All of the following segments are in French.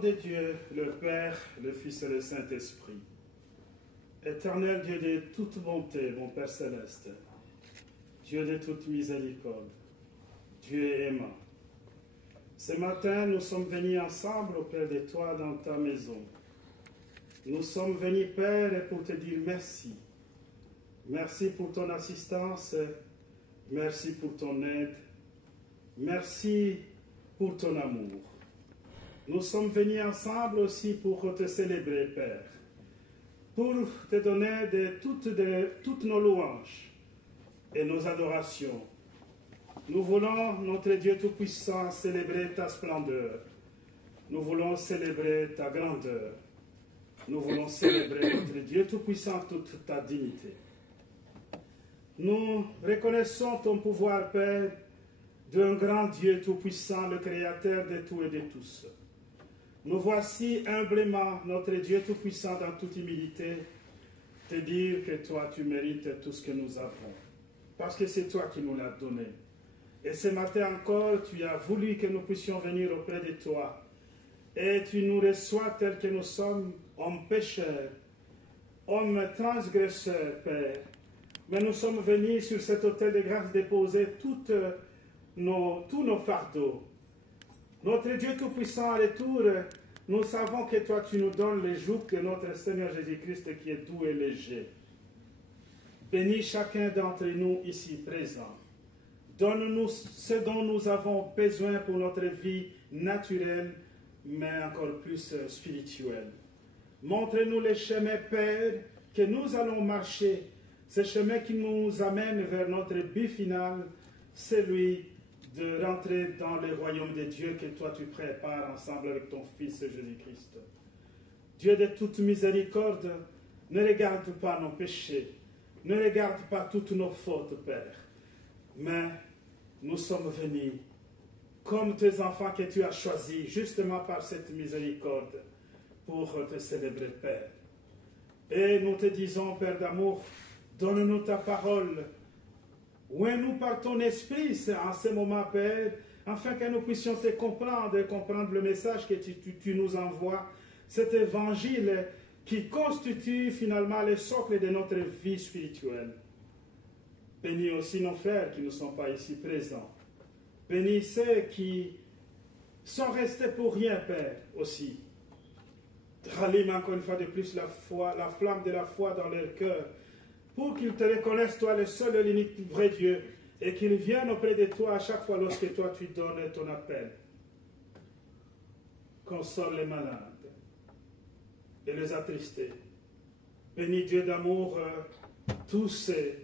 de Dieu, le Père, le Fils et le Saint-Esprit. Éternel Dieu de toute bonté, mon Père céleste, Dieu de toute miséricorde, Dieu aimant. Ce matin, nous sommes venus ensemble auprès de toi dans ta maison. Nous sommes venus, Père, pour te dire merci. Merci pour ton assistance, merci pour ton aide, merci pour ton amour. Nous sommes venus ensemble aussi pour te célébrer, Père, pour te donner toutes nos louanges et nos adorations. Nous voulons, notre Dieu Tout-Puissant, célébrer ta splendeur. Nous voulons célébrer ta grandeur. Nous voulons célébrer, notre Dieu Tout-Puissant, toute ta dignité. Nous reconnaissons ton pouvoir, Père, d'un grand Dieu Tout-Puissant, le Créateur de tout et de tous. Nous voici humblement, notre Dieu Tout-Puissant, dans toute humilité, te dire que toi, tu mérites tout ce que nous avons. Parce que c'est toi qui nous l'as donné. Et ce matin encore, tu as voulu que nous puissions venir auprès de toi. Et tu nous reçois tels que nous sommes, hommes pécheurs, hommes transgresseurs, Père. Mais nous sommes venus sur cet autel de grâce déposer tous nos fardeaux. Notre Dieu Tout-Puissant, à retour, nous savons que toi, tu nous donnes le joug de notre Seigneur Jésus-Christ qui est doux et léger. Bénis chacun d'entre nous ici présents. Donne-nous ce dont nous avons besoin pour notre vie naturelle, mais encore plus spirituelle. Montre-nous les chemins, Père, que nous allons marcher, ce chemin qui nous amène vers notre but final, celui de rentrer dans le royaume de Dieu que toi tu prépares ensemble avec ton Fils Jésus-Christ. Dieu de toute miséricorde, ne regarde pas nos péchés, ne regarde pas toutes nos fautes, Père, mais nous sommes venus comme tes enfants que tu as choisis, justement par cette miséricorde, pour te célébrer, Père. Et nous te disons, Père d'amour, donne-nous ta parole, oins-nous par ton esprit en ce moment, Père, afin que nous puissions te comprendre et comprendre le message que tu nous envoies, cet évangile qui constitue finalement le socle de notre vie spirituelle. Bénis aussi nos frères qui ne sont pas ici présents. Bénis ceux qui sont restés pour rien, Père, aussi. Rallume encore une fois de plus la foi, la flamme de la foi dans leur cœur, pour qu'ils te reconnaissent, toi, le seul et l'unique vrai Dieu, et qu'ils viennent auprès de toi à chaque fois lorsque toi tu donnes ton appel. Console les malades et les attristés. Bénis Dieu d'amour tous ceux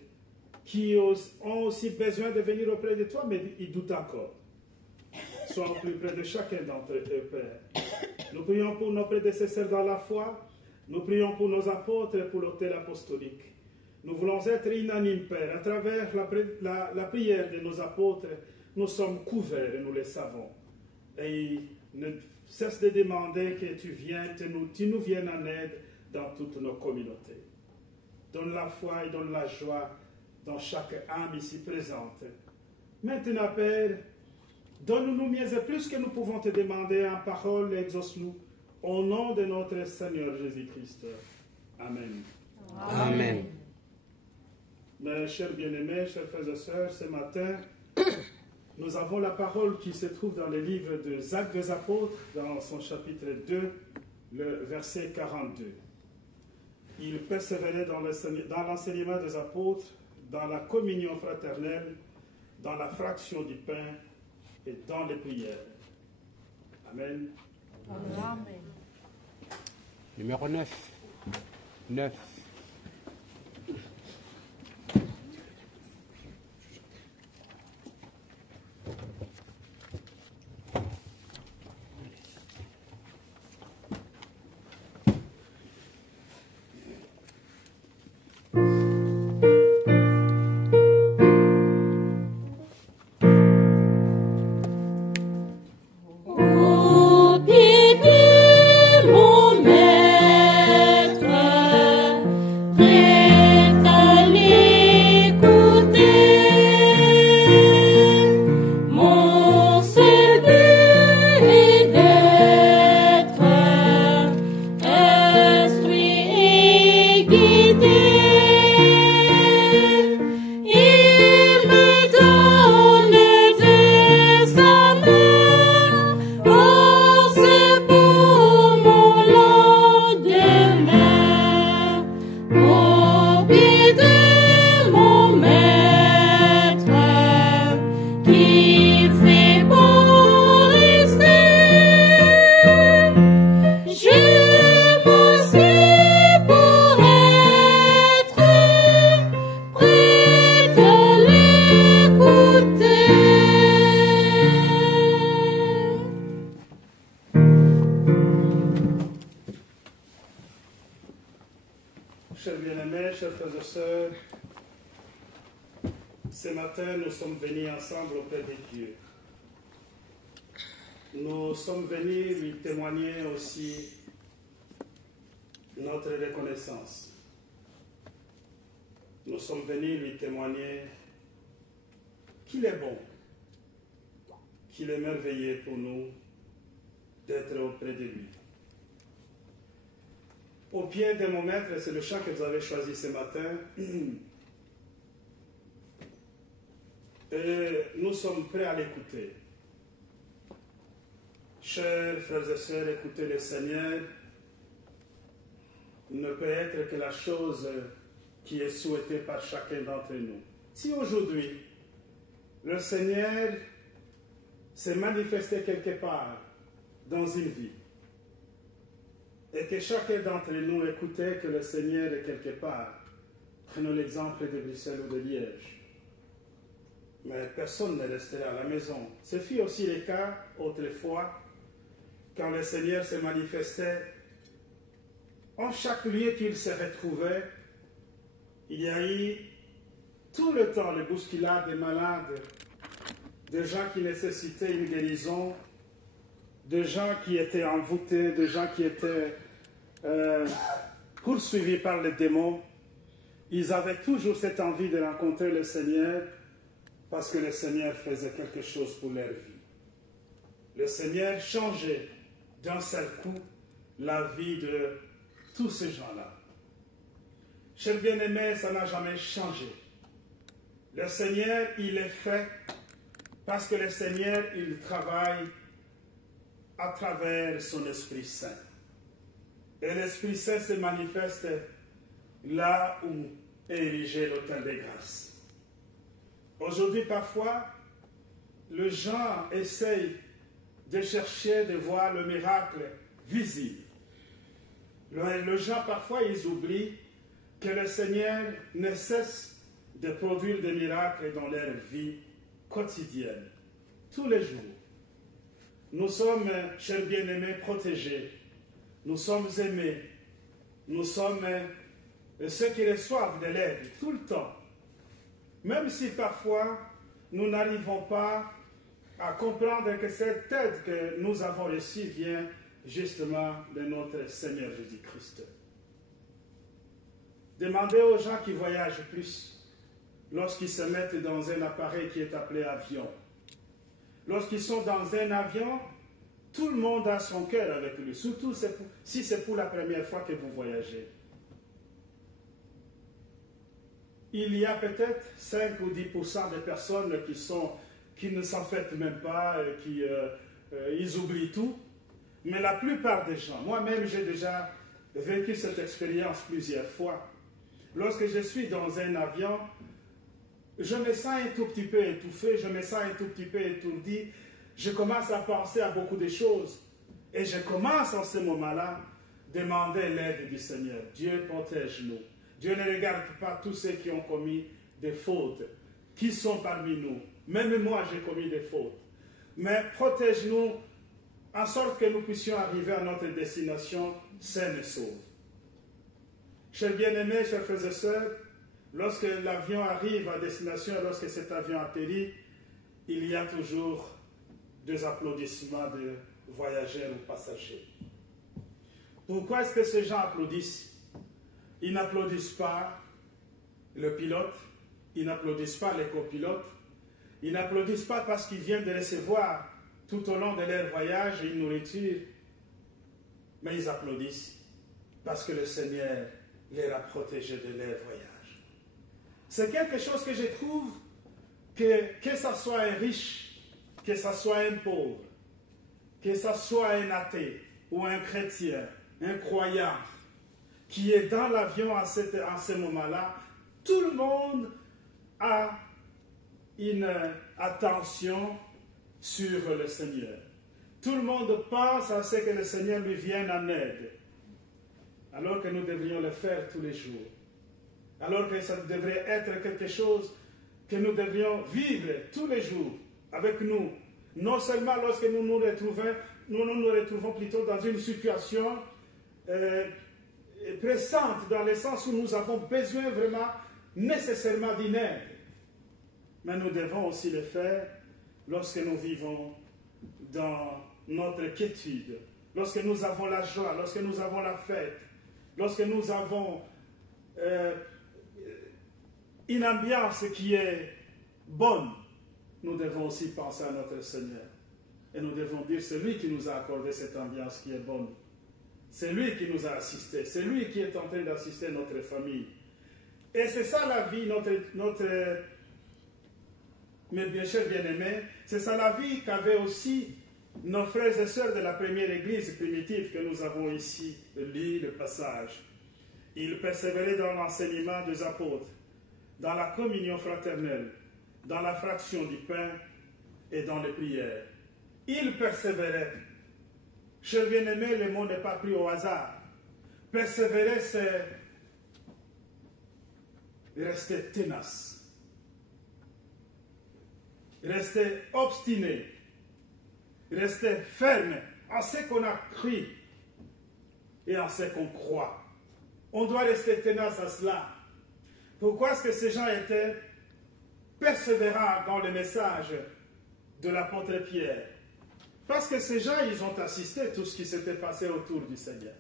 qui ont aussi besoin de venir auprès de toi, mais ils doutent encore. Sois au plus près de chacun d'entre eux, Père. Nous prions pour nos prédécesseurs dans la foi, nous prions pour nos apôtres et pour l'autel apostolique. Nous voulons être unanimes, Père. À travers la prière de nos apôtres, nous sommes couverts et nous le savons. Et ne cesse de demander que tu nous viennes en aide dans toutes nos communautés. Donne la foi et donne la joie dans chaque âme ici présente. Maintenant, Père, donne-nous mieux et plus que nous pouvons te demander en parole, exauce-nous, au nom de notre Seigneur Jésus-Christ. Amen. Amen. Mes chers bien-aimés, chers frères et sœurs, ce matin, nous avons la parole qui se trouve dans le livre des Actes des Apôtres, dans son chapitre 2, le verset 42. Il persévérait dans l'enseignement des apôtres, dans la communion fraternelle, dans la fraction du pain et dans les prières. Amen. Amen. Numéro 9. 9. Au pied de mon maître, ce matin, nous sommes venus ensemble auprès de Dieu. Nous sommes venus lui témoigner aussi notre reconnaissance. Nous sommes venus lui témoigner qu'il est bon, qu'il est merveilleux pour nous d'être auprès de lui. Au pied de mon maître, c'est le chant que vous avez choisi ce matin. Et nous sommes prêts à l'écouter. Chers frères et sœurs, écoutez le Seigneur ne peut être que la chose qui est souhaitée par chacun d'entre nous. Si aujourd'hui, le Seigneur s'est manifesté quelque part dans une vie, et que chacun d'entre nous écoutait que le Seigneur est quelque part, prenons l'exemple de Bruxelles ou de Liège, mais personne ne resterait à la maison. Ce fut aussi le cas autrefois, quand le Seigneur se manifestait. En chaque lieu qu'il se retrouvait, il y a eu tout le temps le bousculade des malades, des gens qui nécessitaient une guérison, des gens qui étaient envoûtés, des gens qui étaient poursuivis par les démons. Ils avaient toujours cette envie de rencontrer le Seigneur parce que le Seigneur faisait quelque chose pour leur vie. Le Seigneur changeait d'un seul coup la vie de tous ces gens-là. Chers bien-aimés, ça n'a jamais changé. Le Seigneur, il est fait parce que le Seigneur, il travaille à travers son Esprit Saint. Et l'Esprit Saint se manifeste là où est érigé l'autel des grâces. Aujourd'hui, parfois, les gens essayent de chercher, de voir le miracle visible. Les gens, parfois, ils oublient que le Seigneur ne cesse de produire des miracles dans leur vie quotidienne, tous les jours. Nous sommes, chers bien-aimés, protégés. Nous sommes aimés. Nous sommes ceux qui reçoivent de l'aide tout le temps. Même si parfois, nous n'arrivons pas à comprendre que cette aide que nous avons reçue vient justement de notre Seigneur Jésus-Christ. Demandez aux gens qui voyagent plus, lorsqu'ils se mettent dans un appareil qui est appelé avion. Lorsqu'ils sont dans un avion, tout le monde a son cœur avec lui, surtout si c'est pour la première fois que vous voyagez. Il y a peut-être 5 ou 10% de personnes qui ne s'en fêtent même pas, ils oublient tout. Mais la plupart des gens, moi-même j'ai déjà vécu cette expérience plusieurs fois. Lorsque je suis dans un avion, je me sens un tout petit peu étouffé, je me sens un tout petit peu étourdi, je commence à penser à beaucoup de choses. Et je commence en ce moment-là à demander l'aide du Seigneur. Dieu protège-nous. Dieu ne regarde pas tous ceux qui ont commis des fautes, qui sont parmi nous. Même moi, j'ai commis des fautes. Mais protège-nous en sorte que nous puissions arriver à notre destination saine et sauve. Chers bien-aimés, chers frères et sœurs, lorsque l'avion arrive à destination, lorsque cet avion atterrit, il y a toujours des applaudissements de voyageurs ou passagers. Pourquoi est-ce que ces gens applaudissent? Ils n'applaudissent pas le pilote, ils n'applaudissent pas les copilotes, ils n'applaudissent pas parce qu'ils viennent de recevoir tout au long de leur voyage une nourriture, mais ils applaudissent parce que le Seigneur les a protégés de leur voyage. C'est quelque chose que je trouve que ça soit un riche, que ça soit un pauvre, que ça soit un athée ou un chrétien, un croyant, qui est dans l'avion en ce moment-là, tout le monde a une attention sur le Seigneur. Tout le monde pense à ce que le Seigneur lui vienne en aide, alors que nous devrions le faire tous les jours. Alors que ça devrait être quelque chose que nous devrions vivre tous les jours avec nous. Non seulement lorsque nous nous retrouvons plutôt dans une situation pressante, dans le sens où nous avons besoin vraiment nécessairement d'une aide. mais nous devons aussi le faire lorsque nous vivons dans notre quiétude, lorsque nous avons la joie, lorsque nous avons la fête, lorsque nous avons une ambiance qui est bonne, nous devons aussi penser à notre Seigneur. Et nous devons dire, c'est lui qui nous a accordé cette ambiance qui est bonne. C'est lui qui nous a assistés. C'est lui qui est en train d'assister notre famille. Et c'est ça la vie, mes bien chers bien-aimés, c'est ça la vie qu'avaient aussi nos frères et sœurs de la première église primitive que nous avons ici lu le passage. Ils persévéraient dans l'enseignement des apôtres, dans la communion fraternelle, dans la fraction du pain et dans les prières. Ils persévéraient. Chers bien-aimés, le mot n'est pas pris au hasard. Persévérer, c'est rester tenace, rester obstiné, rester ferme en ce qu'on a cru et en ce qu'on croit. On doit rester tenace à cela. Pourquoi est-ce que ces gens étaient persévérants dans le message de l'apôtre Pierre? Parce que ces gens, ils ont assisté à tout ce qui s'était passé autour du Seigneur.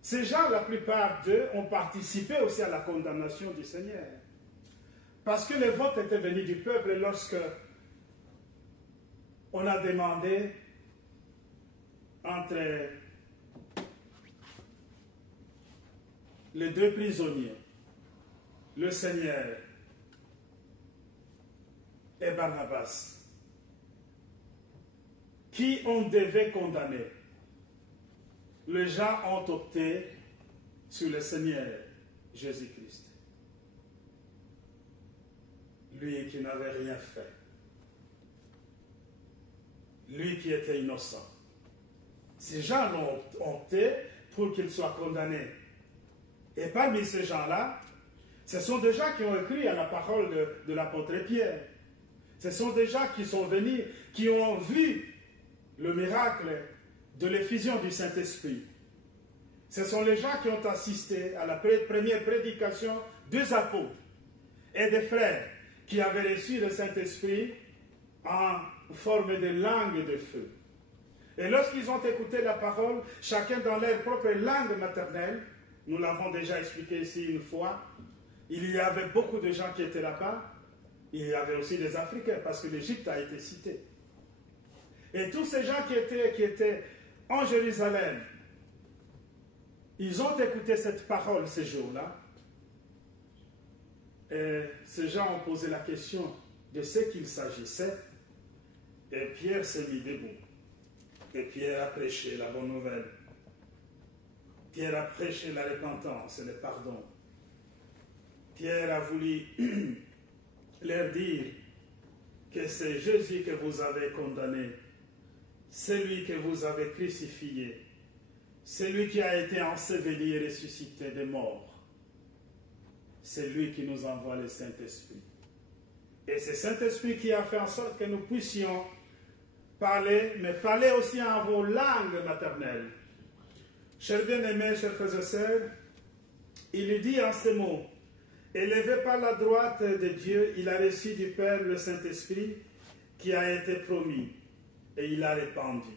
Ces gens, la plupart d'eux, ont participé aussi à la condamnation du Seigneur. Parce que le vote était venu du peuple lorsque on a demandé entre les deux prisonniers, le Seigneur et Barnabas, qui on devait condamner. Les gens ont opté sur le Seigneur Jésus-Christ. Lui qui n'avait rien fait. Lui qui était innocent. Ces gens ont opté pour qu'il soit condamné. Et parmi ces gens-là, ce sont des gens qui ont écrit à la parole de l'apôtre Pierre. Ce sont des gens qui sont venus, qui ont vu le miracle de l'effusion du Saint-Esprit. Ce sont les gens qui ont assisté à la première prédication des apôtres et des frères qui avaient reçu le Saint-Esprit en forme de langue de feu. Et lorsqu'ils ont écouté la parole, chacun dans leur propre langue maternelle, nous l'avons déjà expliqué ici une fois, il y avait beaucoup de gens qui étaient là-bas, il y avait aussi des Africains, parce que l'Égypte a été citée. Et tous ces gens qui étaient en Jérusalem, ils ont écouté cette parole ces jours-là. Et ces gens ont posé la question de ce qu'il s'agissait. Et Pierre s'est mis debout. Et Pierre a prêché la bonne nouvelle. Pierre a prêché la repentance et le pardon. Pierre a voulu leur dire que c'est Jésus que vous avez condamné, celui que vous avez crucifié, celui qui a été enseveli et ressuscité des morts. C'est lui qui nous envoie le Saint-Esprit. Et c'est Saint-Esprit qui a fait en sorte que nous puissions parler, mais parler aussi en vos langues maternelles. Chers bien-aimés, chers frères et sœurs, il dit en ces mots, élevé par la droite de Dieu, il a reçu du Père le Saint-Esprit qui a été promis, et il a répandu.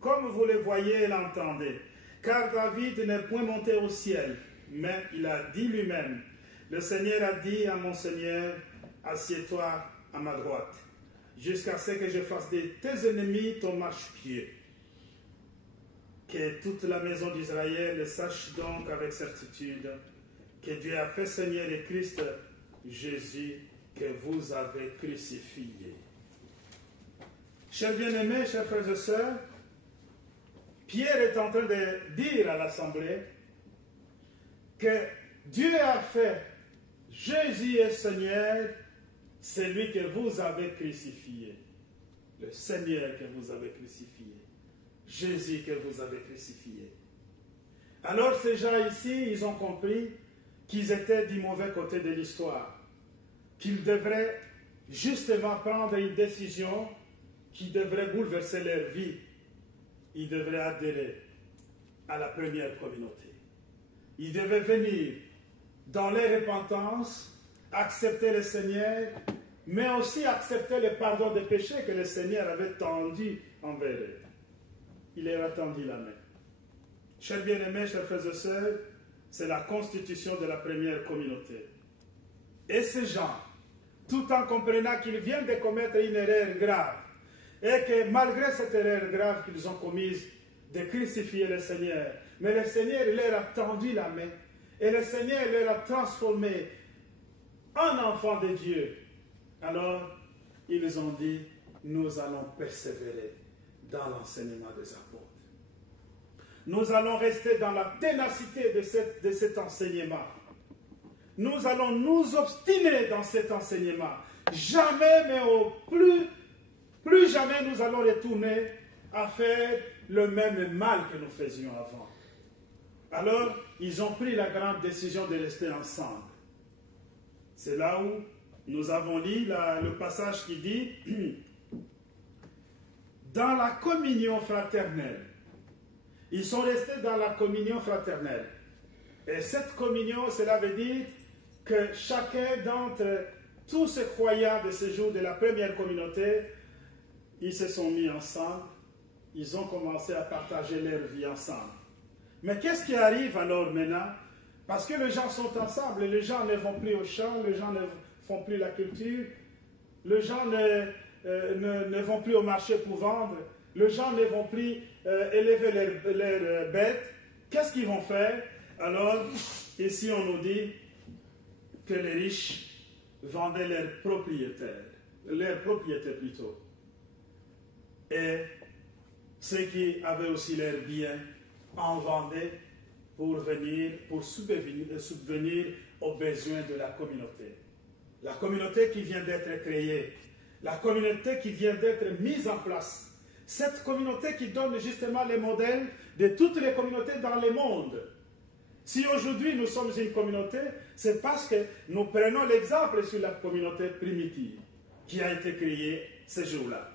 Comme vous le voyez et l'entendez, car David n'est point monté au ciel, mais il a dit lui-même, le Seigneur a dit à mon Seigneur, assieds-toi à ma droite, jusqu'à ce que je fasse de tes ennemis ton marchepied. Que toute la maison d'Israël sache donc avec certitude que Dieu a fait Seigneur et Christ Jésus que vous avez crucifié. Chers bien-aimés, chers frères et sœurs, Pierre est en train de dire à l'Assemblée que Dieu a fait Jésus est Seigneur, celui que vous avez crucifié. Le Seigneur que vous avez crucifié. Jésus que vous avez crucifié. Alors ces gens ici, ils ont compris qu'ils étaient du mauvais côté de l'histoire, qu'ils devraient justement prendre une décision qui devrait bouleverser leur vie. Ils devraient adhérer à la première communauté. Ils devaient venir dans leur repentance, accepter le Seigneur mais aussi accepter le pardon des péchés que le Seigneur avait tendu envers eux. Il leur a tendu la main. Chers bien-aimés, chers frères et sœurs, c'est la constitution de la première communauté. Et ces gens, tout en comprenant qu'ils viennent de commettre une erreur grave, et que malgré cette erreur grave qu'ils ont commise, de crucifier le Seigneur, mais le Seigneur leur a tendu la main, et le Seigneur leur a transformé en enfants de Dieu. Alors, ils ont dit, nous allons persévérer dans l'enseignement des apôtres. Nous allons rester dans la ténacité de cet enseignement. Nous allons nous obstiner dans cet enseignement. Jamais, mais au plus jamais nous allons retourner à faire le même mal que nous faisions avant. Alors, ils ont pris la grande décision de rester ensemble. C'est là où nous avons lu le passage qui dit « Dans la communion fraternelle ». Ils sont restés dans la communion fraternelle. Et cette communion, cela veut dire que chacun d'entre tous ces croyants de ce jour de la première communauté, ils se sont mis ensemble, ils ont commencé à partager leur vie ensemble. Mais qu'est-ce qui arrive alors maintenant? Parce que les gens sont ensemble, les gens ne vont plus au champ, les gens ne font plus la culture, les gens ne vont plus au marché pour vendre, les gens ne vont plus élever leurs bêtes. Qu'est-ce qu'ils vont faire? Alors, ici on nous dit que les riches vendaient leurs propriétés plutôt. Et ceux qui avaient aussi leurs biens en vendaient pour subvenir aux besoins de la communauté. La communauté qui vient d'être créée, la communauté qui vient d'être mise en place. Cette communauté qui donne justement les modèles de toutes les communautés dans le monde. Si aujourd'hui nous sommes une communauté, c'est parce que nous prenons l'exemple sur la communauté primitive qui a été créée ce jour-là.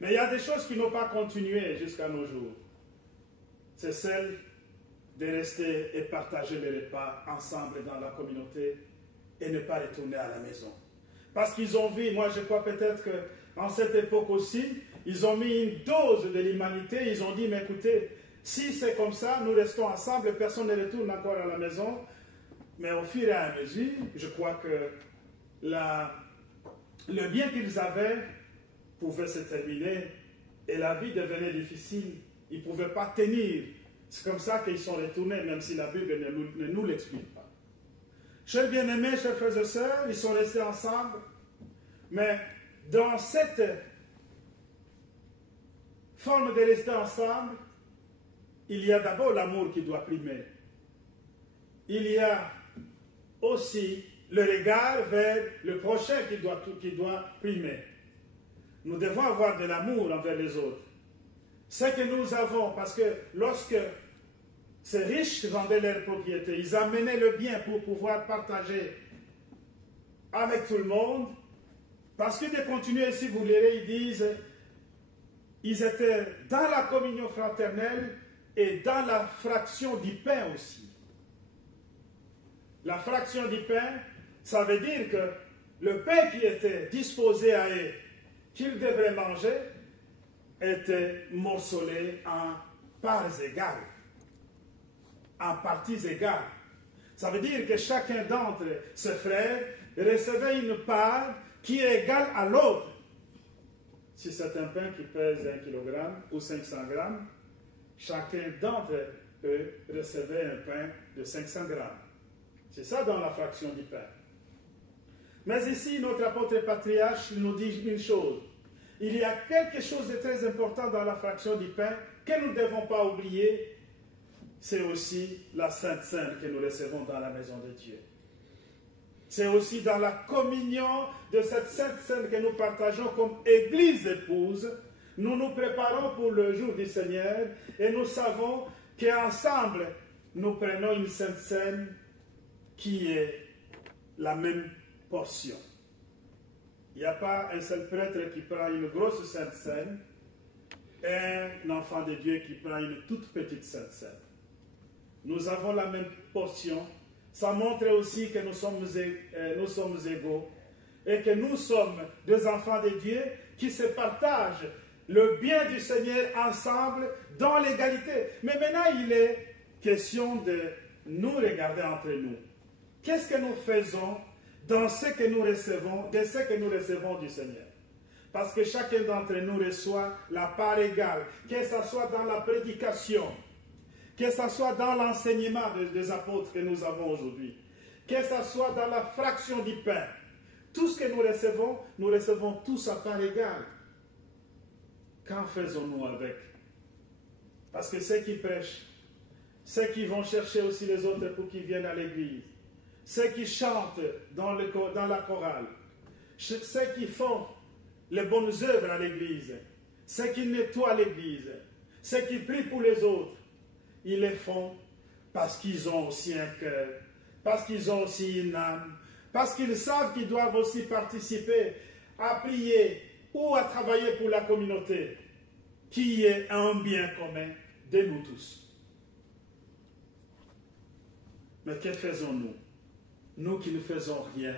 Mais il y a des choses qui n'ont pas continué jusqu'à nos jours. C'est celle de rester et partager les repas ensemble dans la communauté et ne pas retourner à la maison. Parce qu'ils ont vu, moi je crois peut-être qu'en cette époque aussi, ils ont mis une dose de l'humanité, ils ont dit, mais écoutez, si c'est comme ça, nous restons ensemble, personne ne retourne encore à la maison. Mais au fur et à mesure, je crois que le bien qu'ils avaient pouvait se terminer et la vie devenait difficile. Ils ne pouvaient pas tenir. C'est comme ça qu'ils sont retournés, même si la Bible ne nous l'explique pas. Chers bien-aimés, chers frères et sœurs, ils sont restés ensemble. Mais dans cette forme de rester ensemble, il y a d'abord l'amour qui doit primer. Il y a aussi le regard vers le prochain qui doit primer. Nous devons avoir de l'amour envers les autres. Ce que nous avons, parce que lorsque ces riches vendaient leurs propriétés, ils amenaient le bien pour pouvoir partager avec tout le monde. Parce que de continuer, si vous lirez, ils disent, ils étaient dans la communion fraternelle et dans la fraction du pain aussi. La fraction du pain, ça veut dire que le pain qui était disposé à eux, qu'ils devraient manger, était morcelé en parts égales, en parties égales. Ça veut dire que chacun d'entre ses frères recevait une part qui est égale à l'autre. Si c'est un pain qui pèse 1 kg ou 500 grammes, chacun d'entre eux recevait un pain de 500 grammes. C'est ça dans la fraction du pain. Mais ici, notre apôtre patriarche nous dit une chose. Il y a quelque chose de très important dans la fraction du pain que nous ne devons pas oublier. C'est aussi la Sainte Seine que nous recevons dans la maison de Dieu. C'est aussi dans la communion de cette Sainte Seine que nous partageons comme Église épouse. Nous nous préparons pour le jour du Seigneur et nous savons qu'ensemble, nous prenons une Sainte Seine qui est la même portion. Il n'y a pas un seul prêtre qui prend une grosse Sainte Seine et un enfant de Dieu qui prend une toute petite Sainte Seine. Nous avons la même portion. Ça montre aussi que nous sommes égaux. et que nous sommes des enfants de Dieu qui se partagent le bien du Seigneur ensemble dans l'égalité. Mais maintenant, il est question de nous regarder entre nous. Qu'est-ce que nous faisons dans ce que nous recevons, de ce que nous recevons du Seigneur? Parce que chacun d'entre nous reçoit la part égale, que ce soit dans la prédication, que ce soit dans l'enseignement des apôtres que nous avons aujourd'hui, que ce soit dans la fraction du pain. Tout ce que nous recevons tous à part égale. Qu'en faisons-nous avec? Parce que ceux qui prêchent, ceux qui vont chercher aussi les autres pour qu'ils viennent à l'église, ceux qui chantent dans la chorale, ceux qui font les bonnes œuvres à l'église, ceux qui nettoient l'église, ceux qui prient pour les autres, ils les font parce qu'ils ont aussi un cœur, parce qu'ils ont aussi une âme, parce qu'ils savent qu'ils doivent aussi participer à prier ou à travailler pour la communauté, qui est un bien commun de nous tous. Mais que faisons-nous? Nous qui ne faisons rien,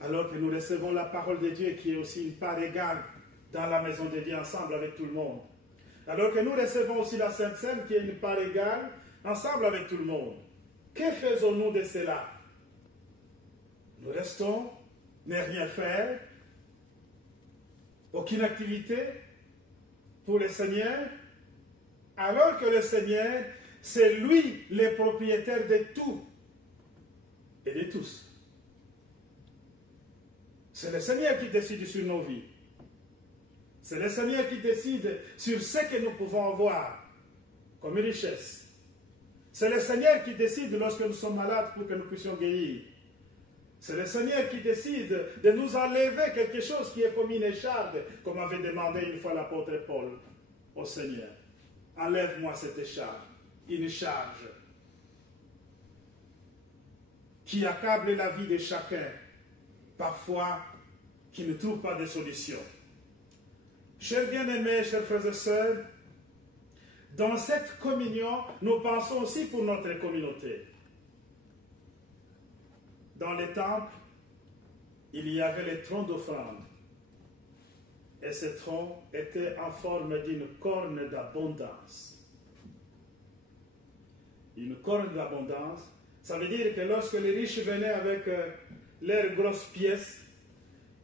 alors que nous recevons la parole de Dieu qui est aussi une part égale dans la maison de Dieu ensemble avec tout le monde. Alors que nous recevons aussi la Sainte Seine qui est une part égale ensemble avec tout le monde. Que faisons-nous de cela? Nous restons, ne rien faire, aucune activité pour le Seigneur, alors que le Seigneur, c'est lui le propriétaire de tout et de tous. C'est le Seigneur qui décide sur nos vies. C'est le Seigneur qui décide sur ce que nous pouvons avoir comme richesse. C'est le Seigneur qui décide lorsque nous sommes malades pour que nous puissions guérir. C'est le Seigneur qui décide de nous enlever quelque chose qui est comme une écharpe, comme avait demandé une fois l'apôtre Paul au Seigneur. Enlève-moi cette écharpe, une charge qui accable la vie de chacun, parfois qui ne trouve pas de solution. Chers bien-aimés, chers frères et sœurs, dans cette communion, nous pensons aussi pour notre communauté. Dans les temples, il y avait les troncs d'offrande. Et ces troncs étaient en forme d'une corne d'abondance. Une corne d'abondance, ça veut dire que lorsque les riches venaient avec leurs grosses pièces,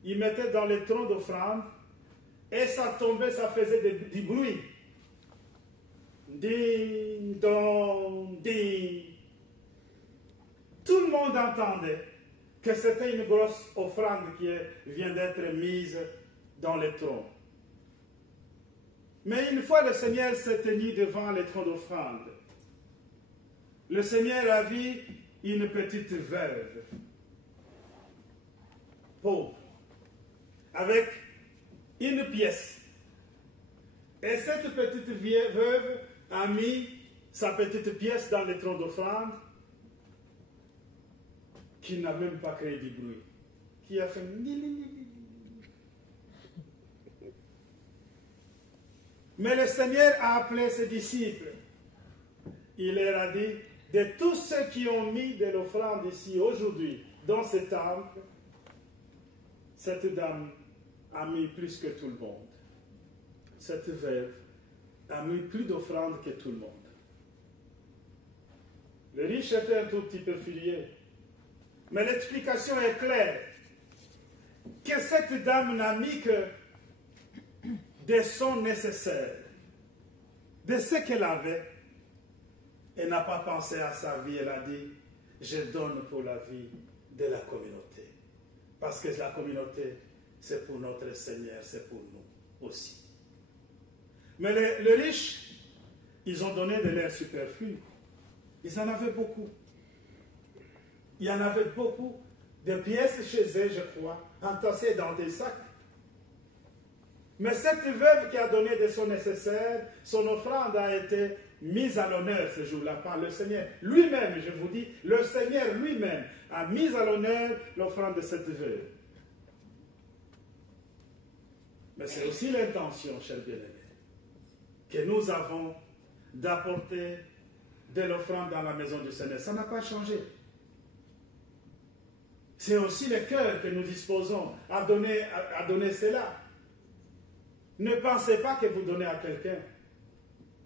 ils mettaient dans les troncs d'offrande et ça tombait, ça faisait du bruit. Ding, dong, ding. Tout le monde entendait que c'était une grosse offrande qui vient d'être mise dans les troncs. Mais une fois le Seigneur s'est tenu devant les troncs d'offrande, le Seigneur a vu une petite veuve, pauvre, avec une pièce. Et cette petite veuve a mis sa petite pièce dans les troncs d'offrande, qui n'a même pas créé du bruit, qui a fait... Mais le Seigneur a appelé ses disciples. Il leur a dit, de tous ceux qui ont mis de l'offrande ici aujourd'hui, dans ce temple, cette dame a mis plus que tout le monde. Cette veuve a mis plus d'offrande que tout le monde. Le riche était un tout petit peu furieux. Mais l'explication est claire. Que cette dame n'a mis que de son nécessaire, de ce qu'elle avait. Elle n'a pas pensé à sa vie. Elle a dit, je donne pour la vie de la communauté. Parce que la communauté, c'est pour notre Seigneur, c'est pour nous aussi. Mais les riches, ils ont donné de l'air superflu. Ils en avaient beaucoup. Il y en avait beaucoup de pièces chez eux, je crois, entassées dans des sacs. Mais cette veuve qui a donné de son nécessaire, son offrande a été mise à l'honneur ce jour-là par le Seigneur. Lui-même, je vous dis, le Seigneur lui-même a mis à l'honneur l'offrande de cette veuve. Mais c'est aussi l'intention, chers bien-aimés, que nous avons d'apporter de l'offrande dans la maison du Seigneur. Ça n'a pas changé. C'est aussi le cœur que nous disposons à donner cela. Ne pensez pas que vous donnez à quelqu'un.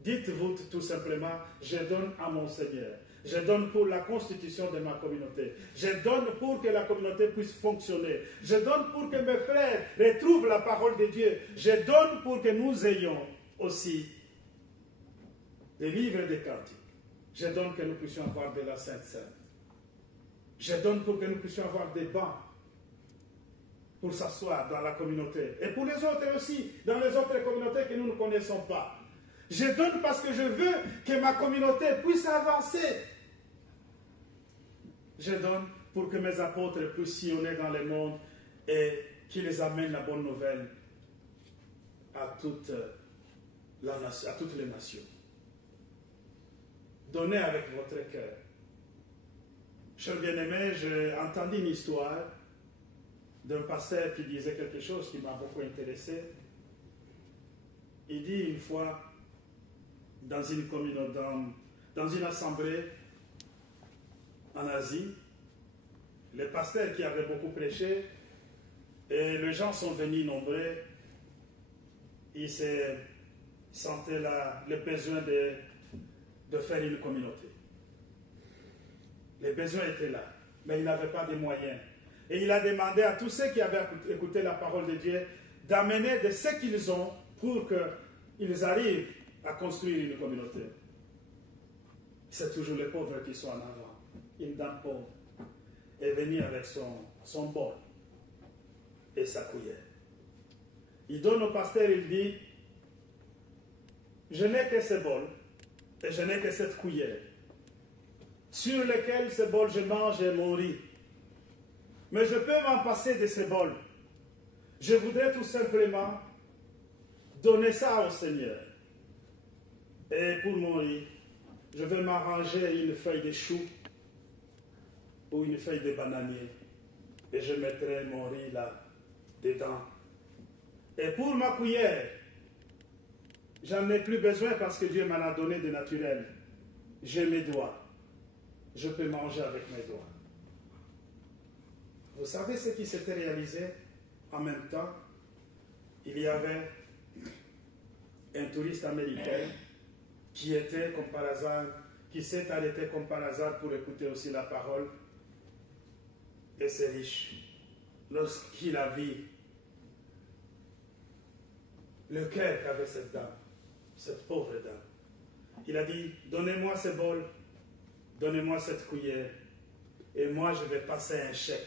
Dites-vous tout simplement, je donne à mon Seigneur. Je donne pour la constitution de ma communauté. Je donne pour que la communauté puisse fonctionner. Je donne pour que mes frères retrouvent la parole de Dieu. Je donne pour que nous ayons aussi des livres et des cantiques. Je donne que nous puissions avoir de la Sainte Seine. Je donne pour que nous puissions avoir des bancs pour s'asseoir dans la communauté. Et pour les autres aussi, dans les autres communautés que nous ne connaissons pas. Je donne parce que je veux que ma communauté puisse avancer. Je donne pour que mes apôtres puissent sillonner dans le monde et qu'ils amènent la bonne nouvelle à toutes les nations. Donnez avec votre cœur. Chers bien-aimés, j'ai entendu une histoire d'un pasteur qui disait quelque chose qui m'a beaucoup intéressé. Il dit une fois, dans une assemblée en Asie, le pasteur qui avait beaucoup prêché, et les gens sont venus nombreux, il sentait le besoin de faire une communauté. Les besoins étaient là, mais il n'avait pas de moyens. Et il a demandé à tous ceux qui avaient écouté la parole de Dieu d'amener de ce qu'ils ont pour qu'ils arrivent à construire une communauté. C'est toujours les pauvres qui sont en avant. Une dame pauvre est venue avec son bol et sa cuillère. Il donne au pasteur, il dit, je n'ai que ce bol et je n'ai que cette cuillère, sur lequel ce bol je mange mon riz. Mais je peux m'en passer de ce bol. Je voudrais tout simplement donner ça au Seigneur. Et pour mon riz, je vais m'arranger une feuille de chou ou une feuille de bananier et je mettrai mon riz là, dedans. Et pour ma cuillère, j'en ai plus besoin parce que Dieu m'en a donné de naturel. J'ai mes doigts. Je peux manger avec mes doigts. Vous savez ce qui s'était réalisé en même temps? Il y avait un touriste américain qui était comme par hasard, qui s'est arrêté comme par hasard pour écouter aussi la parole. Et c'est riche. Lorsqu'il a vu le cœur qu'avait cette dame, cette pauvre dame, il a dit, donnez-moi ce bol, donnez-moi cette cuillère, et moi je vais passer un chèque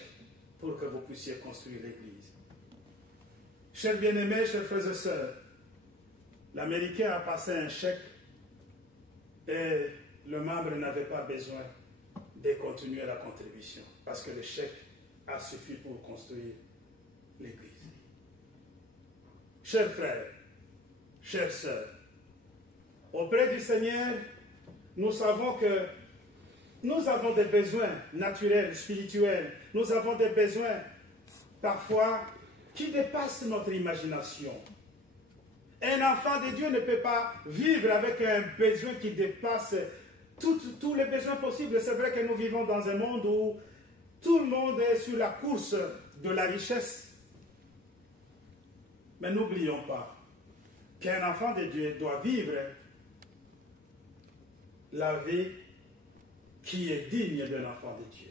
pour que vous puissiez construire l'église. Chers bien-aimés, chers frères et sœurs, l'Américain a passé un chèque et le membre n'avait pas besoin de continuer la contribution parce que le chèque a suffi pour construire l'église. Chers frères, chères sœurs, auprès du Seigneur, nous savons que nous avons des besoins naturels, spirituels. Nous avons des besoins parfois qui dépassent notre imagination. Un enfant de Dieu ne peut pas vivre avec un besoin qui dépasse tous les besoins possibles. C'est vrai que nous vivons dans un monde où tout le monde est sur la course de la richesse. Mais n'oublions pas qu'un enfant de Dieu doit vivre la vie qui est digne d'un enfant de Dieu.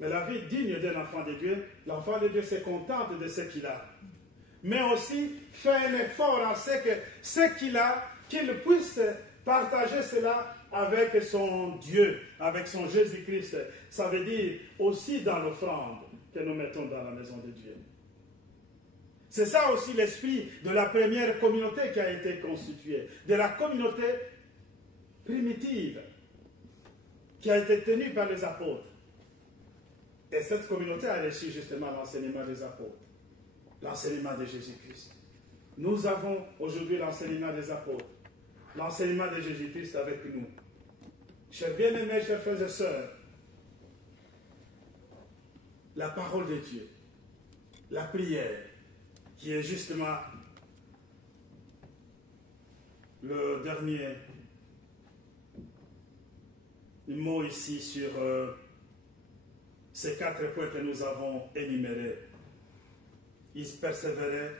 Mais la vie digne d'un enfant de Dieu, l'enfant de Dieu se contente de ce qu'il a. Mais aussi fait un effort en ce qu'il a, qu'il puisse partager cela avec son Dieu, avec son Jésus-Christ. Ça veut dire aussi dans l'offrande que nous mettons dans la maison de Dieu. C'est ça aussi l'esprit de la première communauté qui a été constituée, de la communauté primitive qui a été tenue par les apôtres. Et cette communauté a reçu justement l'enseignement des apôtres, l'enseignement de Jésus-Christ. Nous avons aujourd'hui l'enseignement des apôtres, l'enseignement de Jésus-Christ avec nous. Chers bien-aimés, chers frères et sœurs, la parole de Dieu, la prière, qui est justement le dernier mot ici sur ces 4 points que nous avons énumérés. Ils persévéraient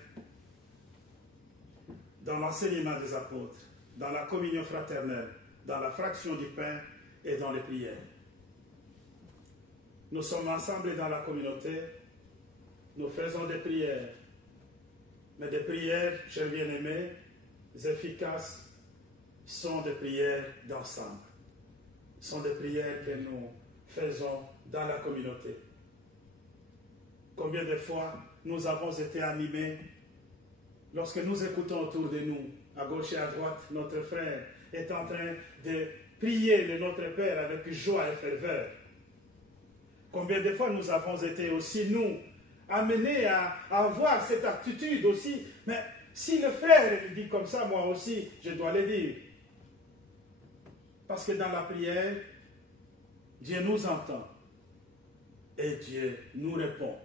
dans l'enseignement des apôtres, dans la communion fraternelle, dans la fraction du pain et dans les prières. Nous sommes ensemble dans la communauté, nous faisons des prières, mais des prières, chers bien-aimés, efficaces, sont des prières d'ensemble, sont des prières que nous faisons dans la communauté. Combien de fois nous avons été animés lorsque nous écoutons autour de nous, à gauche et à droite, notre frère est en train de prier le Notre Père avec joie et ferveur. Combien de fois nous avons été aussi, nous, amenés à avoir cette attitude aussi. Mais si le frère le dit comme ça, moi aussi, je dois le dire. Parce que dans la prière, Dieu nous entend et Dieu nous répond.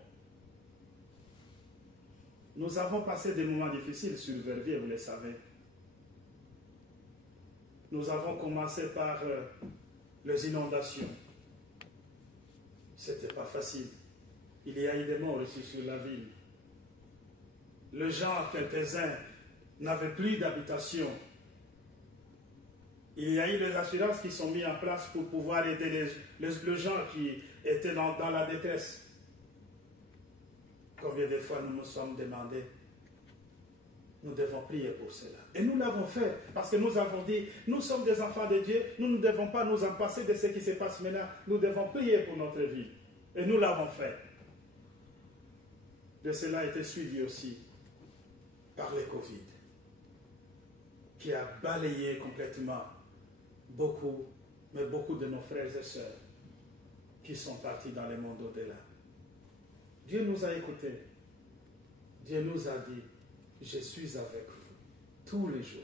Nous avons passé des moments difficiles sur Verviers, vous le savez. Nous avons commencé par les inondations. Ce n'était pas facile. Il y a eu des morts ici sur la ville. Les gens, quelques-uns, n'avaient plus d'habitation. Il y a eu les assurances qui sont mises en place pour pouvoir aider les gens qui étaient dans la détresse. Combien de fois nous nous sommes demandé, nous devons prier pour cela. Et nous l'avons fait, parce que nous avons dit, nous sommes des enfants de Dieu, nous ne devons pas nous en passer de ce qui se passe maintenant, nous devons prier pour notre vie. Et nous l'avons fait. De cela a été suivi aussi par le Covid, qui a balayé complètement beaucoup de nos frères et sœurs qui sont partis dans le monde au-delà. Dieu nous a écoutés. Dieu nous a dit, je suis avec vous tous les jours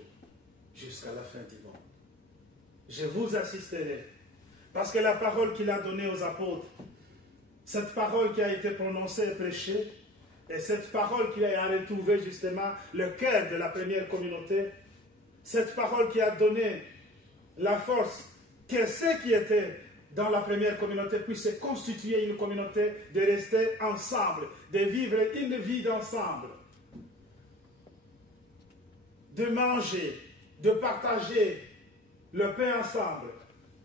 jusqu'à la fin du monde. Je vous assisterai. Parce que la parole qu'il a donnée aux apôtres, cette parole qui a été prononcée et prêchée, et cette parole qui a retrouvé justement le cœur de la première communauté, cette parole qui a donné la force que ceux qui étaient dans la première communauté puissent constituer une communauté, de rester ensemble, de vivre une vie d'ensemble, de manger, de partager le pain ensemble,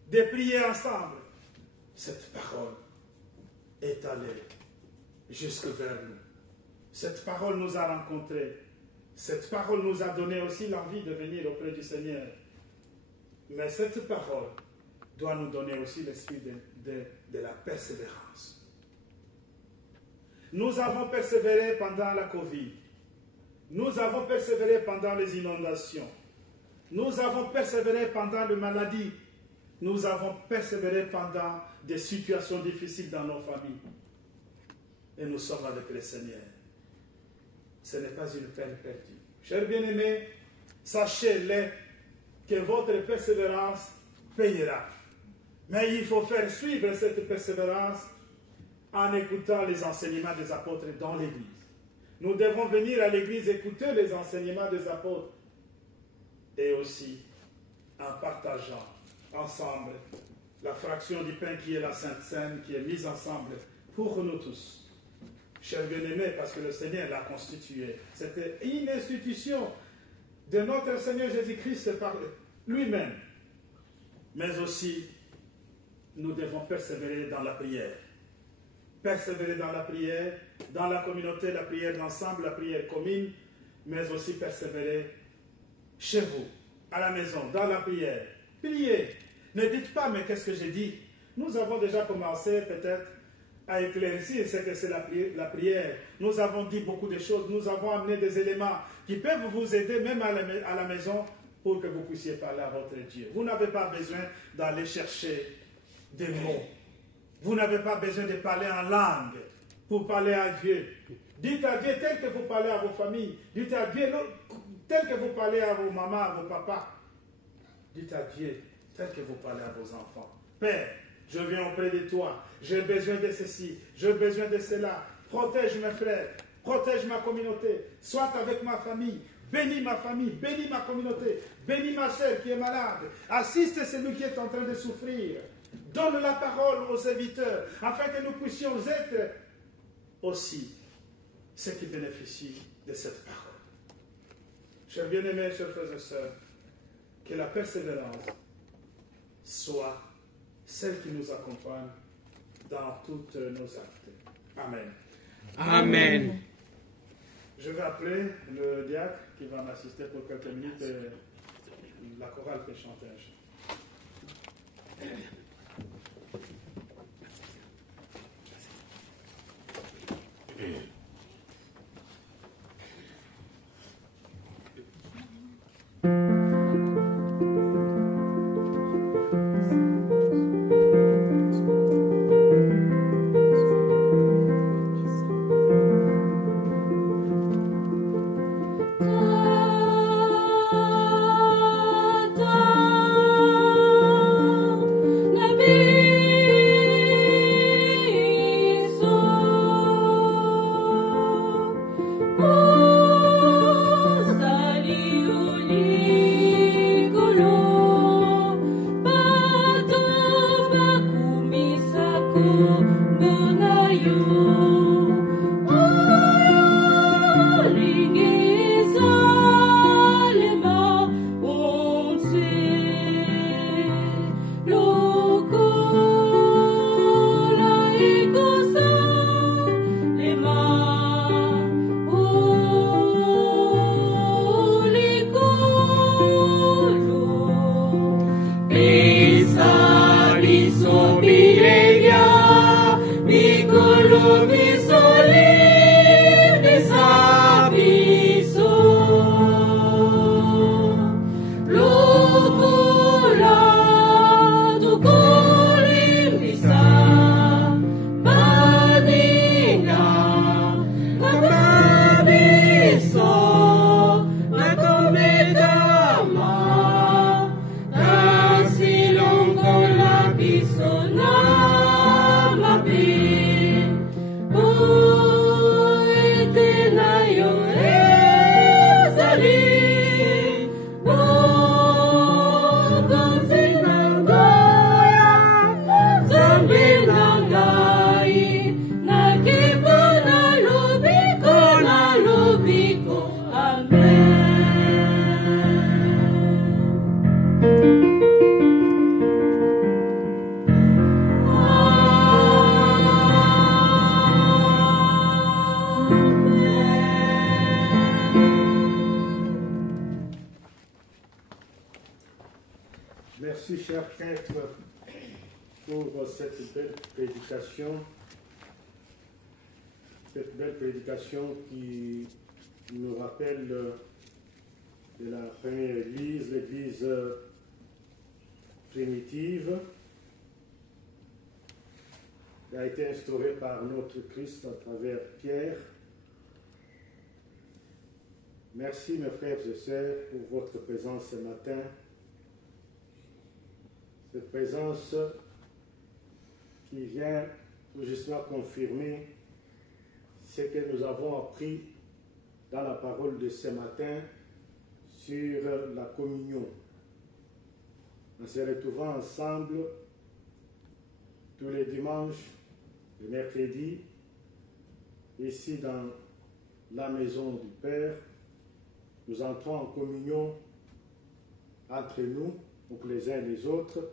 de prier ensemble. Cette parole est allée jusque vers nous. Cette parole nous a rencontrés. Cette parole nous a donné aussi l'envie de venir auprès du Seigneur. Mais cette parole doit nous donner aussi l'esprit de la persévérance. Nous avons persévéré pendant la Covid. Nous avons persévéré pendant les inondations. Nous avons persévéré pendant les maladies. Nous avons persévéré pendant des situations difficiles dans nos familles. Et nous sommes avec le Seigneur. Ce n'est pas une peine perdue. Chers bien-aimés, sachez-le que votre persévérance payera. Mais il faut faire suivre cette persévérance en écoutant les enseignements des apôtres dans l'Église. Nous devons venir à l'Église écouter les enseignements des apôtres et aussi en partageant ensemble la fraction du pain qui est la Sainte Seine, qui est mise ensemble pour nous tous. Chers bien-aimés, parce que le Seigneur l'a constituée. C'était une institution de notre Seigneur Jésus-Christ par lui-même. Mais aussi, nous devons persévérer dans la prière. Persévérer dans la prière, dans la communauté, la prière d'ensemble, la prière commune, mais aussi persévérer chez vous, à la maison, dans la prière. Priez. Ne dites pas, mais qu'est-ce que j'ai dit? Nous avons déjà commencé peut-être à éclaircir ce que c'est la prière. Nous avons dit beaucoup de choses. Nous avons amené des éléments qui peuvent vous aider même à la maison pour que vous puissiez parler à votre Dieu. Vous n'avez pas besoin d'aller chercher des mots. Vous n'avez pas besoin de parler en langue pour parler à Dieu. Dites à Dieu tel que vous parlez à vos familles. Dites à Dieu tel que vous parlez à vos mamans, à vos papas. Dites à Dieu tel que vous parlez à vos enfants. Père, je viens auprès de toi. J'ai besoin de ceci. J'ai besoin de cela. Protège mes frères. Protège ma communauté. Sois avec ma famille. Bénis ma famille. Bénis ma communauté. Bénis ma sœur qui est malade. Assiste celui qui est en train de souffrir. Donne la parole aux serviteurs, afin que nous puissions être aussi ceux qui bénéficient de cette parole. Chers bien-aimés, chers frères et sœurs, que la persévérance soit celle qui nous accompagne dans toutes nos actes. Amen. Amen. Je vais appeler le diacre qui va m'assister pour quelques minutes et la chorale peut chanter un chant. Merci, cher prêtre, pour cette belle prédication qui nous rappelle de la première Église, l'Église primitive, qui a été instaurée par notre Christ à travers Pierre. Merci, mes frères et sœurs, pour votre présence ce matin. Cette présence qui vient tout justement confirmer ce que nous avons appris dans la parole de ce matin sur la communion. En se retrouvant ensemble tous les dimanches, le mercredi, ici dans la maison du Père, nous entrons en communion entre nous, donc les uns et les autres,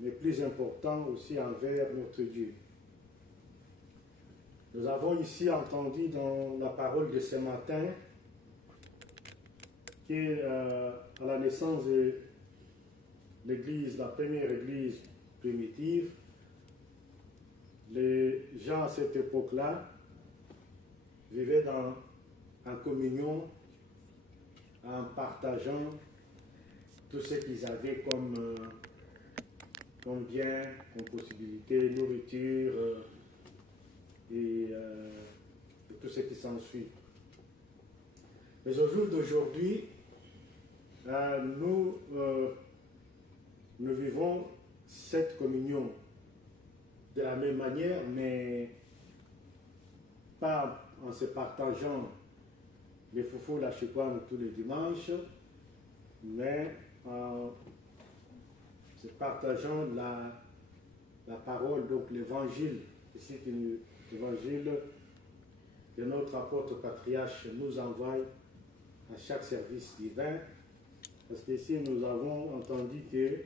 mais plus important aussi envers notre Dieu. Nous avons ici entendu dans la parole de ce matin qu'à la naissance de l'Église, la première Église primitive, les gens à cette époque-là vivaient en communion, en partageant tout ce qu'ils avaient comme bien, comme possibilité, nourriture et tout ce qui s'ensuit. Mais au jour d'aujourd'hui, nous vivons cette communion de la même manière, mais pas en se partageant les foufous, la chikwan tous les dimanches, mais en se partageant la parole, donc l'évangile, ici l'évangile que notre apôtre patriarche nous envoie à chaque service divin, parce qu'ici nous avons entendu que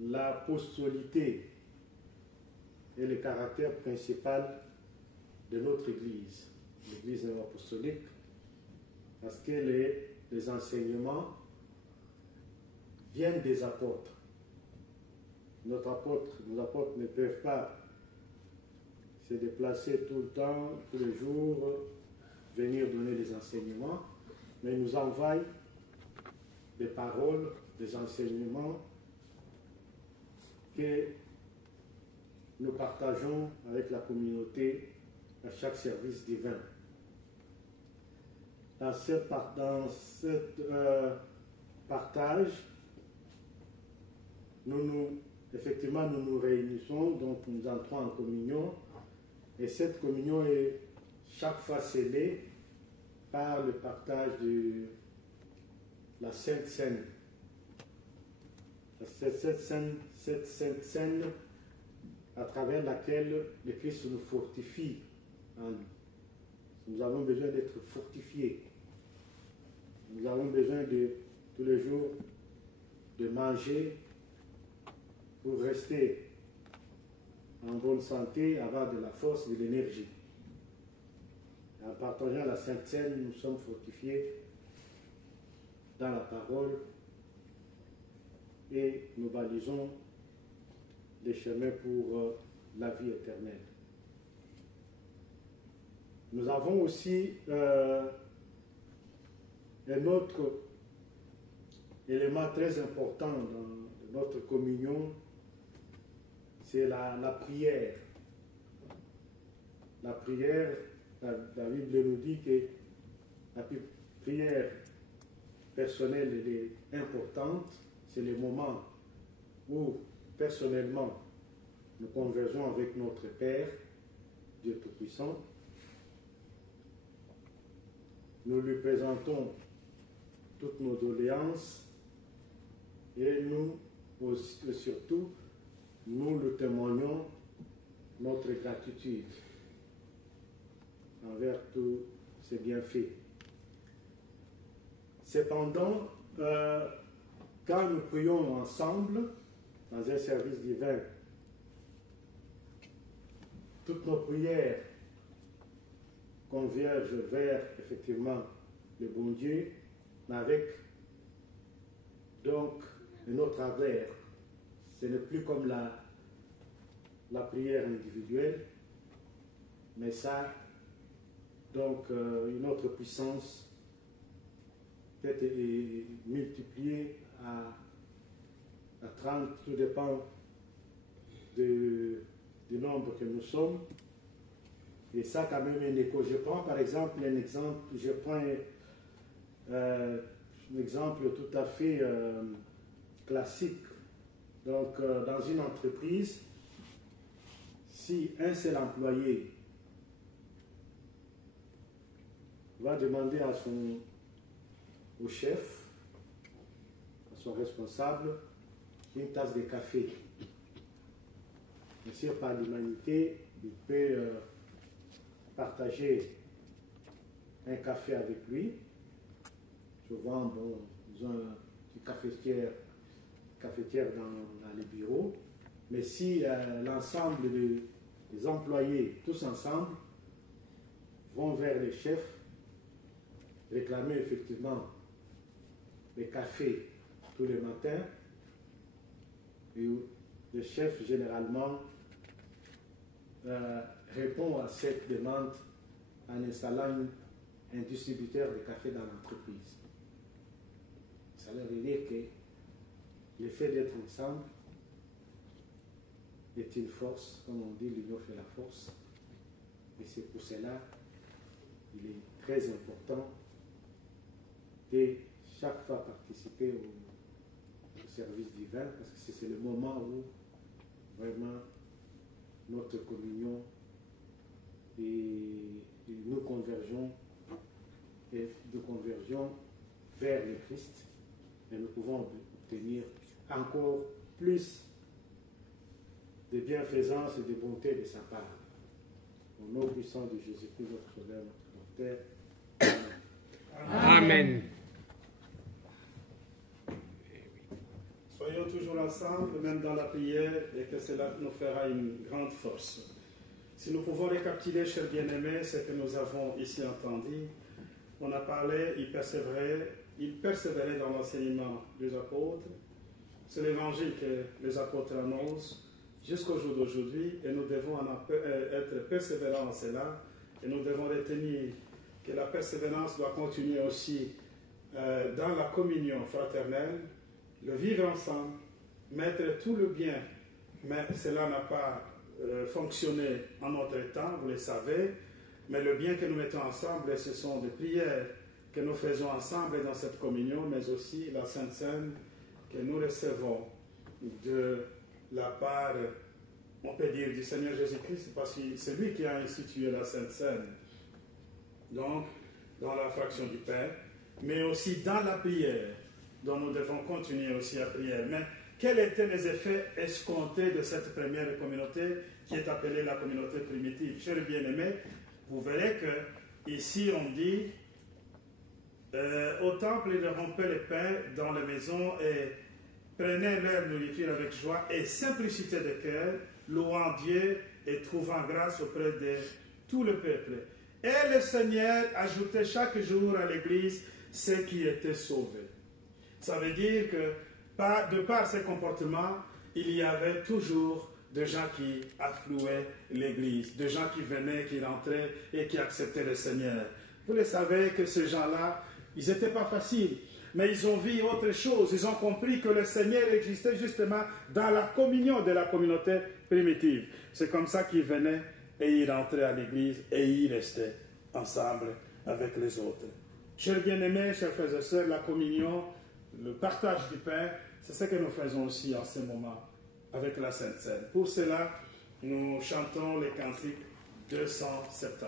l'apostolité est le caractère principal de notre Église, l'Église apostolique, parce que les enseignements viennent des apôtres. Nos apôtres ne peuvent pas se déplacer tout le temps, tous les jours, venir donner des enseignements, mais ils nous envoient des paroles, des enseignements que nous partageons avec la communauté à chaque service divin. Dans ce partage, effectivement, nous nous réunissons, donc nous entrons en communion, et cette communion est chaque fois scellée par le partage de la Sainte Seine. Cette Sainte Seine à travers laquelle le Christ nous fortifie en lui. Nous avons besoin d'être fortifiés. Nous avons besoin de, tous les jours, de manger pour rester en bonne santé, avoir de la force, de l'énergie. En partageant la Sainte Seine, nous sommes fortifiés dans la parole et nous balisons les chemins pour la vie éternelle. Nous avons aussi un autre élément très important dans notre communion, c'est la prière. La prière, la Bible nous dit que la prière personnelle est importante. C'est le moment où, personnellement, nous conversons avec notre Père, Dieu Tout-Puissant. Nous lui présentons toutes nos doléances et surtout, nous lui témoignons notre gratitude envers tous ses bienfaits. Cependant, quand nous prions ensemble dans un service divin, toutes nos prières convergent vers effectivement le bon Dieu, mais avec donc un autre travers. Ce n'est plus comme la prière individuelle, mais ça, donc une autre puissance peut-être est multipliée à 30, tout dépend du nombre que nous sommes. Et ça, quand même, un écho. Je prends par exemple un exemple tout à fait classique. Donc, dans une entreprise, si un seul employé va demander au chef, à son responsable, une tasse de café, bien sûr, par l'humanité, il peut partager un café avec lui. Souvent, bon, ils ont une cafetière dans les bureaux. Mais si l'ensemble des employés, tous ensemble, vont vers les chefs, réclamer effectivement les cafés tous les matins, et le chef généralement répond à cette demande en installant un distributeur de café dans l'entreprise. Ça veut dire que le fait d'être ensemble est une force, comme on dit, l'union fait la force. Et c'est pour cela qu'il est très important de chaque fois participer au service divin, parce que c'est le moment où vraiment notre communion et nous convergeons vers le Christ, et nous pouvons obtenir encore plus des bienfaisances et des bontés de sa part. Au nom puissant de Jésus-Christ, notre Sauveur, notre Père. Amen. Soyons toujours ensemble, même dans la prière, et que cela nous fera une grande force. Si nous pouvons récapituler, chers bien-aimés, ce que nous avons ici entendu, on a parlé, il persévérait dans l'enseignement des apôtres. C'est l'évangile que les apôtres annoncent jusqu'au jour d'aujourd'hui, et nous devons être persévérants en cela, et nous devons retenir que la persévérance doit continuer aussi dans la communion fraternelle, le vivre ensemble, mettre tout le bien, mais cela n'a pas fonctionné en notre temps, vous le savez, mais le bien que nous mettons ensemble, ce sont des prières que nous faisons ensemble dans cette communion, mais aussi la Sainte Seine que nous recevons de la part, on peut dire, du Seigneur Jésus-Christ, parce que c'est lui qui a institué la Sainte Seine. Donc, dans la fraction du Père, mais aussi dans la prière, dont nous devons continuer aussi à prier. Mais quels étaient les effets escomptés de cette première communauté qui est appelée la communauté primitive? Chers bien-aimés, vous verrez que ici on dit au temple ils rompaient les pains dans les maisons et prenaient leur nourriture avec joie et simplicité de cœur, louant Dieu et trouvant grâce auprès de tout le peuple. Et le Seigneur ajoutait chaque jour à l'Église ceux qui étaient sauvés. Ça veut dire que de par ces comportements, il y avait toujours des gens qui affluaient l'Église, des gens qui venaient, qui rentraient et qui acceptaient le Seigneur. Vous le savez que ces gens-là, ils n'étaient pas faciles, mais ils ont vu autre chose. Ils ont compris que le Seigneur existait justement dans la communion de la communauté primitive. C'est comme ça qu'ils venaient et ils rentraient à l'Église et ils restaient ensemble avec les autres. Chers bien-aimés, chers frères et sœurs, la communion, le partage du pain, c'est ce que nous faisons aussi en ce moment avec la Sainte Seine. Pour cela, nous chantons les cantiques 270.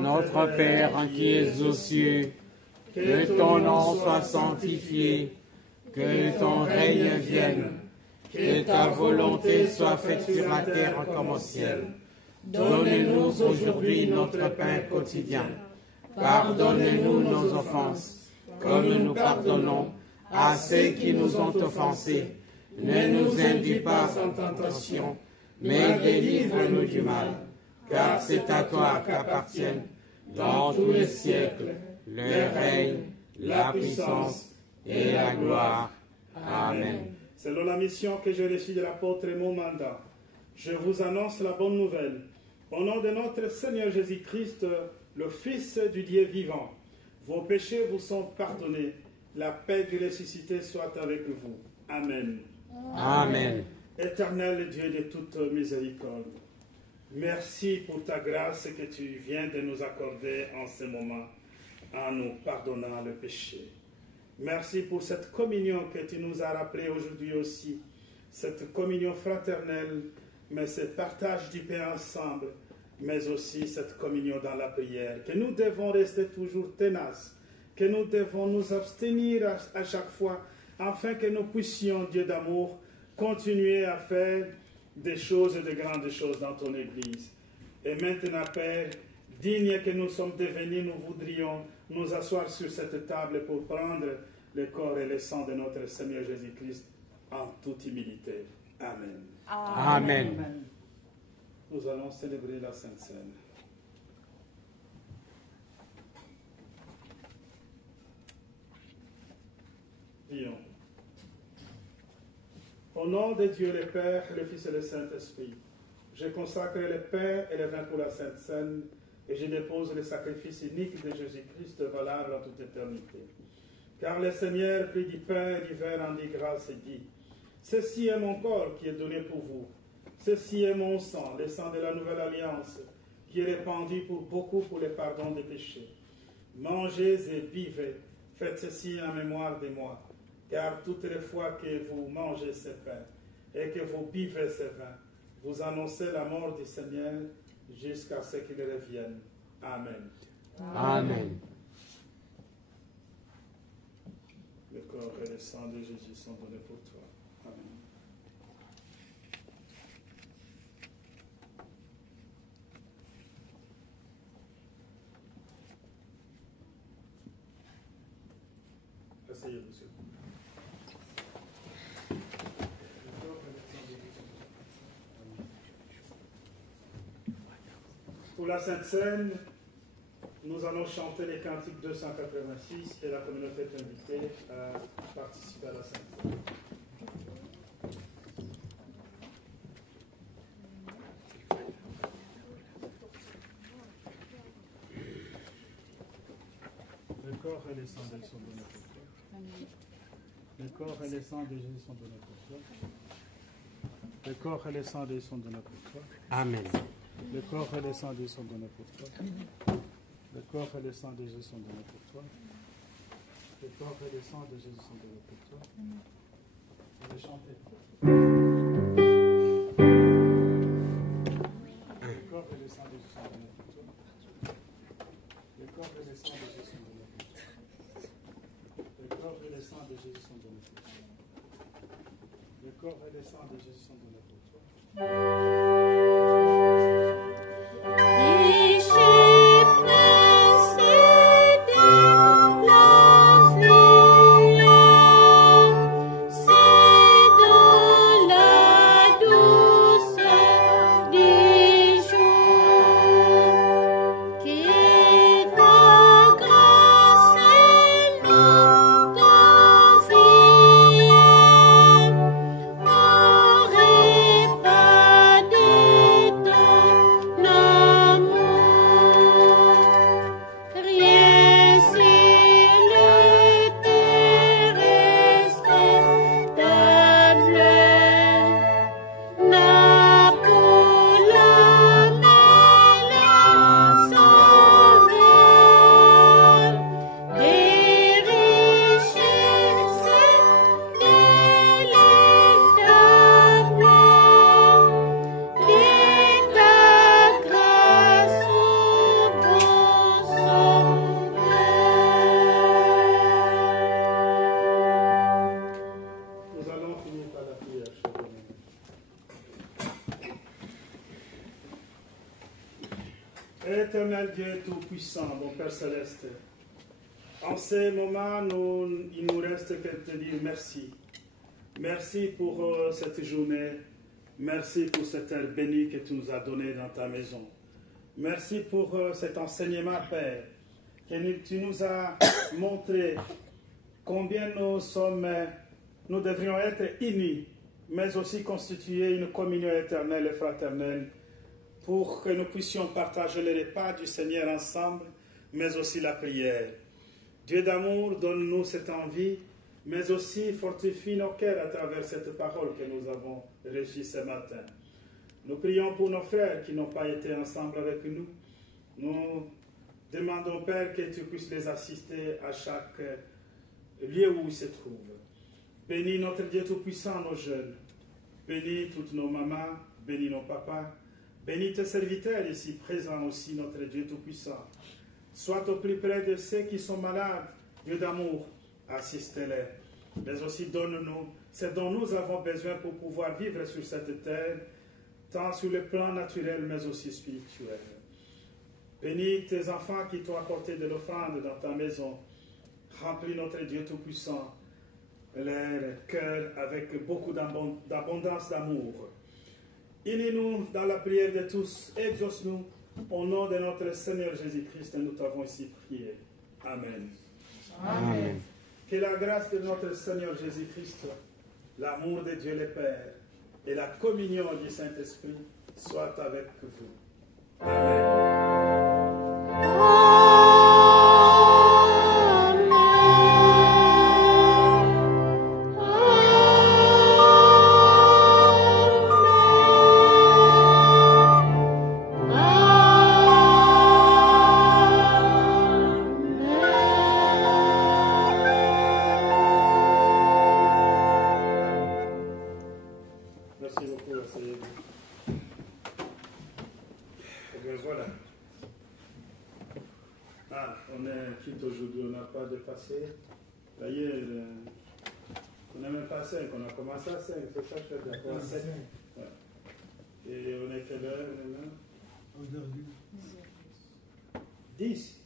Notre Père qui es aux cieux, que ton nom soit sanctifié, que ton règne vienne, que ta volonté soit faite sur la terre comme au ciel. Donne-nous aujourd'hui notre pain quotidien. Pardonne-nous nos offenses, comme nous pardonnons à ceux qui nous ont offensés. Ne nous induis pas en tentation, mais délivre-nous du mal. Car c'est à toi qu'appartiennent, dans tous les siècles, le règne, la puissance et la gloire. Amen. Selon la mission que j'ai reçue de l'apôtre et mon mandat, je vous annonce la bonne nouvelle. Au nom de notre Seigneur Jésus-Christ, le Fils du Dieu vivant, vos péchés vous sont pardonnés. La paix du ressuscité soit avec vous. Amen. Amen. Éternel Dieu de toute miséricorde, merci pour ta grâce que tu viens de nous accorder en ce moment, en nous pardonnant le péché. Merci pour cette communion que tu nous as rappelée aujourd'hui aussi, cette communion fraternelle, mais ce partage du pain ensemble, mais aussi cette communion dans la prière, que nous devons rester toujours tenaces, que nous devons nous abstenir à chaque fois, afin que nous puissions, Dieu d'amour, continuer à faire des choses et de grandes choses dans ton Église. Et maintenant, Père, digne que nous sommes devenus, nous voudrions nous asseoir sur cette table pour prendre le corps et le sang de notre Seigneur Jésus-Christ en toute humilité. Amen. Amen. Nous allons célébrer la Sainte Seine. Prions. Au nom de Dieu le Père, le Fils et le Saint-Esprit, je consacre le pain et le vin pour la Sainte Seine et je dépose le sacrifice unique de Jésus-Christ valable en toute éternité. Car le Seigneur prit du pain et du vin, rendit grâce et dit, « Ceci est mon corps qui est donné pour vous. Ceci est mon sang, le sang de la nouvelle alliance, qui est répandu pour beaucoup pour le pardon des péchés. Mangez et buvez, faites ceci en mémoire de moi. Car toutes les fois que vous mangez ce pain et que vous buvez ce vin, vous annoncez la mort du Seigneur jusqu'à ce qu'il revienne. Amen. Amen. Le corps et le sang de Jésus sont donnés pour toi. Amen. Asseyez-vous, s'il vous plaît. Pour la Sainte Seine, nous allons chanter les cantiques 286 et la communauté est invitée à participer à la Sainte Seine. Le corps et le sang de Jésus sont donnés pour toi. Le corps et le sang de Jésus sont donnés pour toi. Le corps et le sang de Jésus sont donnés pour toi. Amen. Le corps et le sang de Jésus sont donnés pour toi. Le corps et le sang de Jésus sont donnés pour toi. Le corps et le sang de Jésus sont donnés pour toi. On va chanter. Le corps et le sang de Jésus sont donnés pour toi. Le corps et le sang de Jésus sont donnés pour toi. Le corps et le sang de Jésus sont donnés pour toi. Le corps et le sang de Jésus sont donnés pour toi. Éternel Dieu Tout-Puissant, mon Père Céleste, en ces moments, il nous reste que te dire merci. Merci pour cette journée. Merci pour cette heure bénie que tu nous as donnée dans ta maison. Merci pour cet enseignement, Père, que tu nous as montré combien nous devrions être unis, mais aussi constituer une communion éternelle et fraternelle pour que nous puissions partager le repas du Seigneur ensemble, mais aussi la prière. Dieu d'amour, donne-nous cette envie mais aussi fortifie nos cœurs à travers cette parole que nous avons reçue ce matin. Nous prions pour nos frères qui n'ont pas été ensemble avec nous. Nous demandons, Père, que tu puisses les assister à chaque lieu où ils se trouvent. Bénis notre Dieu Tout-Puissant, nos jeunes. Bénis toutes nos mamans, bénis nos papas. Bénis tes serviteurs ici présents aussi, notre Dieu Tout-Puissant. Sois au plus près de ceux qui sont malades, Dieu d'amour, assiste-les. Mais aussi donne-nous ce dont nous avons besoin pour pouvoir vivre sur cette terre, tant sur le plan naturel, mais aussi spirituel. Bénis tes enfants qui t'ont apporté de l'offrande dans ta maison. Remplis notre Dieu Tout-Puissant, leur cœur avec beaucoup d'abondance d'amour. Unis-nous dans la prière de tous, exauce-nous. Au nom de notre Seigneur Jésus-Christ, nous t'avons ici prié. Amen. Amen. Que la grâce de notre Seigneur Jésus-Christ, l'amour de Dieu le Père et la communion du Saint-Esprit soient avec vous. Amen. D'ailleurs, on n'est même pas 5, on a commencé à 5, c'est ça que je fais d'accord. 7. Ouais. Et on est quelle heure maintenant? 10.